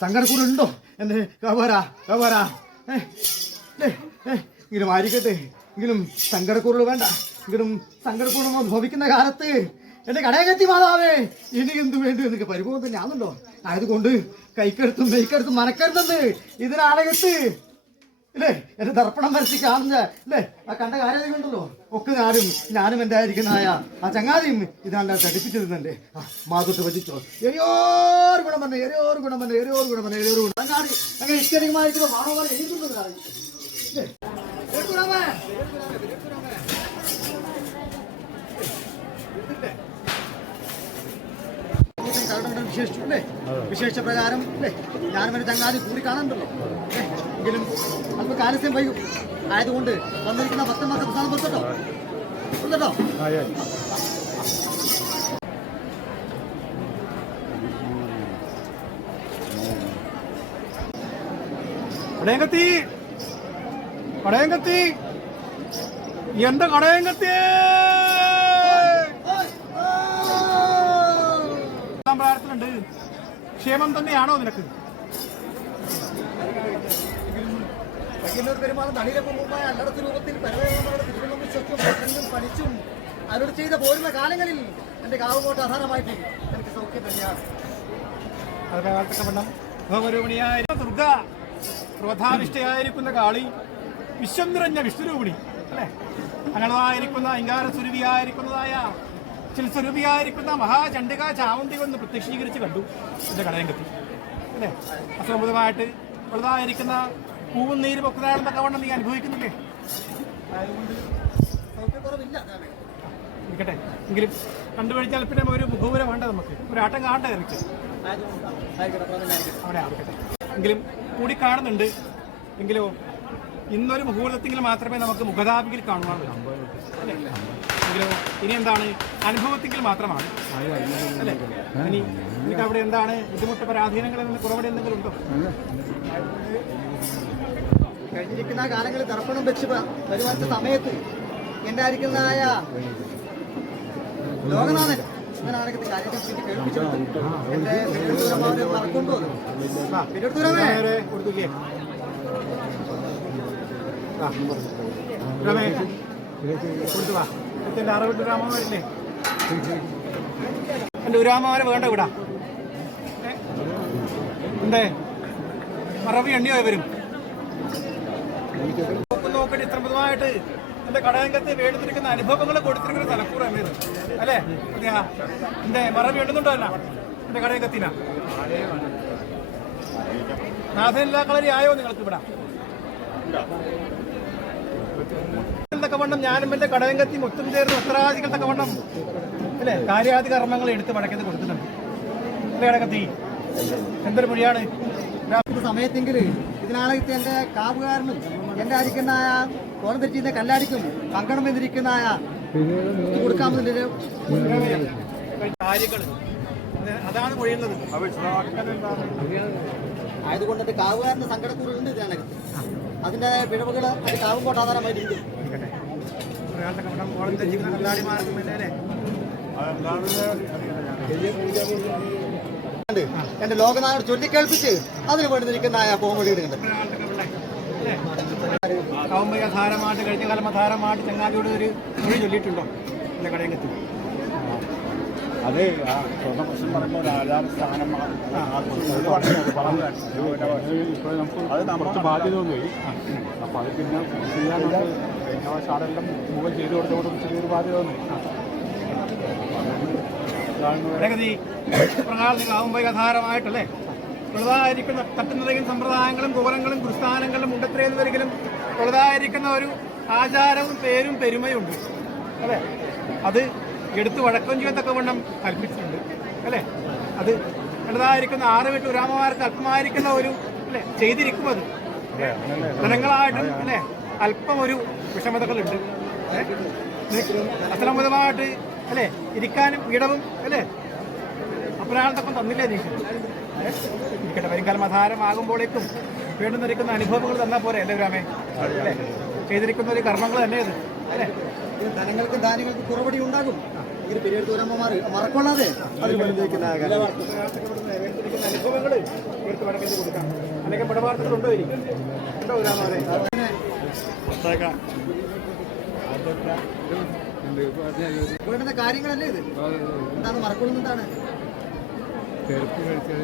സങ്കടക്കൂടുണ്ടോ എന്റെ കവരാ എങ്കിലും ആയിരിക്കട്ടെ, എങ്കിലും സങ്കടക്കൂടുകൾ വേണ്ട. എങ്കിലും സങ്കടക്കൂടും ഭവിക്കുന്ന കാലത്ത് എന്റെ കടയകത്തി മാതാവേ ഇനി എന്ത് വേണ്ടു എന്നൊക്കെ പരിഭവം തന്നെ ആണല്ലോ. ആയതുകൊണ്ട് കൈക്കരുത്തും മെയ്ക്കരുത്തും മനക്കരുതെന്ന് ഇതിനകത്ത് ഇല്ലേ എന്റെ ദർപ്പണം വരച്ച് കാണുന്ന ഇല്ലേ ആ കണ്ട കാര്യം ഉണ്ടല്ലോ ഒക്കെ ഞാനും എന്റെ ആയിരിക്കുന്നതായ ആ ചങ്ങാതിയും ഇതാണ്ട് തടിപ്പിച്ചു തരുന്നുണ്ട്. മാതൃത്വ വചിച്ചോ എരിയോർ ഗുണം തന്നെ അങ്ങനെ ഇത്യധികമായിട്ടുള്ള മാണവന്മാർ എഴുതുന്നത് വിശേഷിച്ചല്ലേ വിശേഷ പ്രകാരം അല്ലേ ഞാനും എന്റെ ചങ്ങാതി കൂടി കാണണ്ടല്ലോ. എങ്കിലും അല്പ കാലസ്യം വൈകും. ആയതുകൊണ്ട് വന്നിരിക്കുന്ന 10 മാസം പ്രധാനം കൊടുത്തോ കൊടുത്തോ. കടയങ്കത്തി എന്റെ കടയങ്കത്തി പ്രാർത്ഥനയുണ്ട്. ക്ഷേമം തന്നെയാണോ നിനക്ക്? പെരുമാറും നടിയിലൊപ്പം മുമ്പായ അല്ലടത്ത് രൂപത്തിൽ പഠിച്ചും അവരോട് ചെയ്ത പോരുന്ന കാലങ്ങളിൽ എന്റെ കാവുകോട്ട് ആധാരമായിട്ട് എനിക്ക് സൗഖ്യം തന്നെയാണ്. ഭഗവരൂപിണിയായ ദുർഗ, ക്രോധാവിഷ്ടയായിരിക്കുന്ന കാളി, വിശ്വം നിറഞ്ഞ വിഷ്ണുരൂപിണി അല്ലെ, അങ്ങനതായിരിക്കുന്ന അങ്കാര സ്വരൂപിയായിരിക്കുന്നതായ ചിൽസ്വരൂപിയായിരിക്കുന്ന മഹാചണ്ഡിക ചാമുണ്ടി ഒന്ന് പ്രത്യക്ഷീകരിച്ച് കണ്ടു എന്റെ കടയങ്കത്തി അല്ലേ. അസംബുധമായിട്ട് ഉള്ളതായിരിക്കുന്ന പൂവും നീരും ഒക്കെ തക്കവണ്ണം നീ അനുഭവിക്കുന്നില്ലേ? ഇരിക്കട്ടെ, എങ്കിലും കണ്ടുപിടിച്ചാൽ പിന്നെ ഒരു മുഖപുര വേണ്ട, നമുക്ക് ഒരു ആട്ടം കാണണ്ടേ എനിക്ക് അവിടെ ആവട്ടെ. എങ്കിലും കൂടി കാണുന്നുണ്ട്. എങ്കിലോ ഇന്നൊരു മുഹൂർത്തത്തിൽ മാത്രമേ നമുക്ക് മുഖതാപിയിൽ കാണുവാനുള്ളൂ അല്ലേ. എങ്കിലോ ഇനി എന്താണ് അനുഭവത്തിൽ മാത്രമാണ് അല്ലേ. ഇനി എനിക്ക് അവിടെ എന്താണ് ബുദ്ധിമുട്ട് പരാധീനങ്ങൾ എന്ന കുറവിടെ എന്തെങ്കിലും ഉണ്ടോ? കഴിഞ്ഞിരിക്കുന്ന കാലങ്ങളിൽ ദർപ്പണം വെച്ച് വരുവാത്ത സമയത്ത് എന്റെ ആയിരിക്കുന്നതായ ലോകനാഥൻ ഇങ്ങനാണെങ്കിൽ കാര്യത്തെ പറ്റി കേൾപ്പിച്ചു എന്റെ മറക്കൊണ്ടുവന്നു. കൊടുത്തുവാ എന്റെ 60 രാമമാരില്ലേ എന്റെ ഒരു രാമമാരെ വേണ്ട വിടാ. എന്തേ മറവി എണ്ണിയോ വരും നോക്കട്ടെ. ഇത്ര പൊതുവായിട്ട് എന്റെ കടയങ്കത്തെ വേണ്ടിത്തിരിക്കുന്ന അനുഭവങ്ങൾ കൊടുത്തിരിക്കുന്ന തലക്കൂറമേത് അല്ലേ. എന്റെ മറവി എണ്ണുന്നുണ്ടോ അല്ല എന്റെ കടയങ്കത്തിന നാഥനില്ലാ കളരി ആയോ നിങ്ങൾക്ക് ഇവിടെ തക്കവണ്ണം ഞാനും എന്റെ കടയങ്കത്തി മൊത്തം ചേർന്ന് ഉത്തരാദികൾ തക്കവണ്ണം അല്ലേ കാര്യാദി കർമ്മങ്ങൾ എടുത്ത് മടക്കുന്നത് കൊടുക്കുന്നുണ്ട് എന്റെ കടയങ്കത്തി. എന്തൊരു മൊഴിയാണ് സമയത്തെങ്കിൽ ഇതിനാണെങ്കിൽ എന്റെ കാവുകാരനും എന്റെ ആയിരിക്കുന്ന കോളം തെറ്റിന്റെ കല്ലാടിക്കും കങ്കണം എന്നിരിക്കുന്ന കൊടുക്കാമെന്നില്ല കാര്യങ്ങൾ അതാണ് മൊഴിയുന്നത്. ആയതുകൊണ്ട് എന്റെ കാവുകാരന്റെ സങ്കടക്കൂറുണ്ട് ഇതിനകത്ത്. അതിന്റെ പിഴവുകൾ അത് കാവുമ്പോട്ട് ആധാരമായിട്ടുണ്ട്. എന്റെ ലോകനാഥോട് ചൊല്ലിക്കേൾപ്പിച്ച് അതിന് വേണ്ടി നിൽക്കുന്ന പോമൊഴികളുണ്ട്. ധാരമായിട്ട് കഴിഞ്ഞ കാലം ധാരമായിട്ട് ചങ്ങാതിയോട് ഒരു മൊഴി ചൊല്ലിയിട്ടുണ്ടോ എന്റെ കടയങ്കത്തി? അതെ, ആ സ്വർണ്ണ പ്രശ്നം പറയുമ്പോൾ ഒരു ആചാരസ്ഥാനം ഇപ്പോൾ നമുക്ക് അത് കുറച്ച് ബാധ്യത തോന്നുകയും അപ്പോൾ അത് പിന്നെ ചെയ്യാനുള്ള കഴിഞ്ഞ വർഷാടെല്ലാം മുഖം ചെയ്തു കൊടുത്തോടും ചെറിയൊരു ബാധ്യത തോന്നി. ആവുമ്പോഴാധാരമായിട്ടല്ലേ ഉള്ളതായിരിക്കുന്ന തട്ടുനിറയും സമ്പ്രദായങ്ങളും കോലങ്ങളും കുസ്ഥാനങ്ങളും ഉണ്ടത്രയെന്ന് വരികലും ഉള്ളതായിരിക്കുന്ന ഒരു ആചാരവും പേരും പെരുമയുണ്ട് അല്ലേ. അത് എടുത്ത് വഴക്കം ചെയ്യത്തക്ക വണ്ണം കൽപ്പിച്ചിട്ടുണ്ട് അല്ലേ. അത് ഉള്ളതായിരിക്കുന്ന 6 വീട്ടു രാമമാർക്ക് അല്പമായിരിക്കുന്ന ഒരു അല്ലേ ചെയ്തിരിക്കും. അത് ജനങ്ങളായിട്ടും അല്ലേ അല്പം ഒരു വിഷമതകളുണ്ട്. അസലമുതമായിട്ട് അല്ലേ ഇരിക്കാനും ഇടവും അല്ലേ അപ്രാണത്തൊക്കെ തന്നില്ലേ നീക്ക് ഇരിക്കട്ടെ. വരുംകാലം ആധാരമാകുമ്പോഴേക്കും വേണ്ടുന്നിരിക്കുന്ന അനുഭവങ്ങൾ തന്നാൽ പോരെ അല്ലേ രാമേ അല്ലേ. ചെയ്തിരിക്കുന്ന ഒരു കർമ്മങ്ങൾ തന്നെ അത് അല്ലേ. ധനങ്ങൾക്കും ധാന്യങ്ങൾക്കും കുറവടി ഉണ്ടാകും. ഇങ്ങനെ പെരിയെടുത്ത് വരമ്മമാർ മറക്കൊള്ളാതെ അതിൽ മുന്നിലേക്കുന്ന അനുഭവങ്ങൾ തീർത്ത് വടക്കേണ്ടി കൊടുക്കാം. അല്ലെങ്കിൽ പടവാർത്തകളുണ്ടോ ഇനി ഉണ്ടോ രാമാരെ? വേണ്ടുന്ന കാര്യങ്ങളല്ലേ ഇത്? എന്താണ് മറക്കൊള്ളുന്നത്? എന്താണ് ചെറുപ്പ് കഴിച്ചാൽ